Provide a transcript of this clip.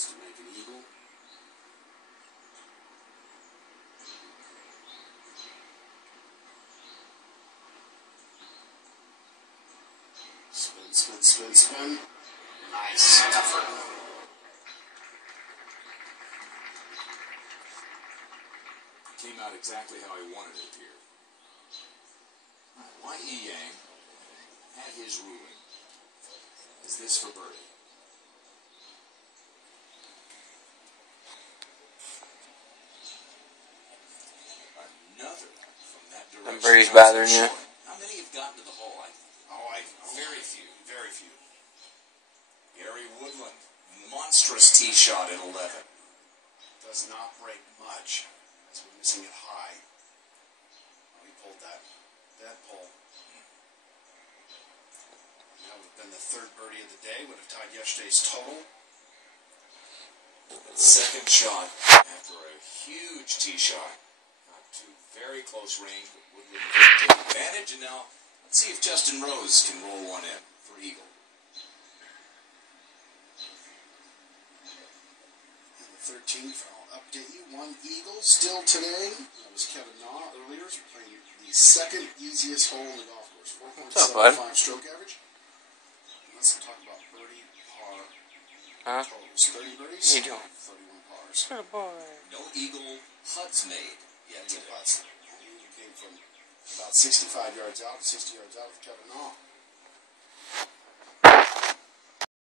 Wants to make an eagle. Spin, spin, spin, spin. Nice effort. Came out exactly how he wanted it here. Y.E. Yang had his ruling. Is this for birdie? Another from that direction. And birdie's bothering you. How many have gotten to the hole? Very few. Very few. Gary Woodland, monstrous tee shot at 11. Does not break much. As we're missing it high. Oh, he pulled that pull. That would have been the third birdie of the day. Would have tied yesterday's total. Second shot after a huge tee shot. Not to very close range, but Woodland took advantage. And now let's see if Justin Rose can roll one in for eagle. And the 13th, I'll update you. One eagle still today. That was Kevin Na earlier. We're playing the second easiest hole in the golf course. 4.75 stroke average. And let's talk about birdie, par, totals. 30 birdies, What are you doing? 31 pars. Good boy. No eagle putts made yet today. He came from about 65 yards out, 60 yards out with Kevin Na.